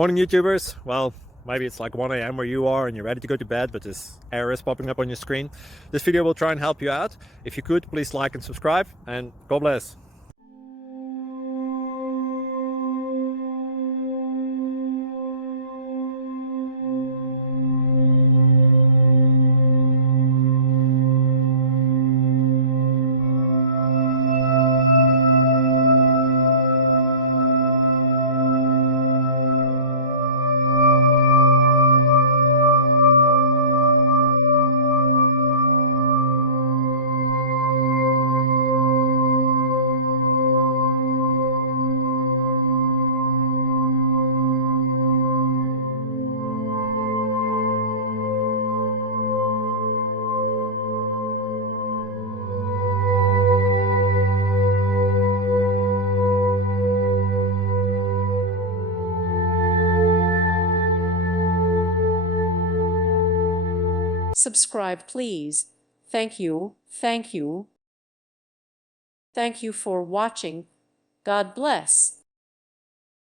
Morning YouTubers. Well, maybe it's like 1 a.m. where you are and you're ready to go to bed, but this error is popping up on your screen. This video will try and help you out. If you could, please like and subscribe, and God bless. Subscribe, please. Thank you. Thank you. Thank you for watching. God bless.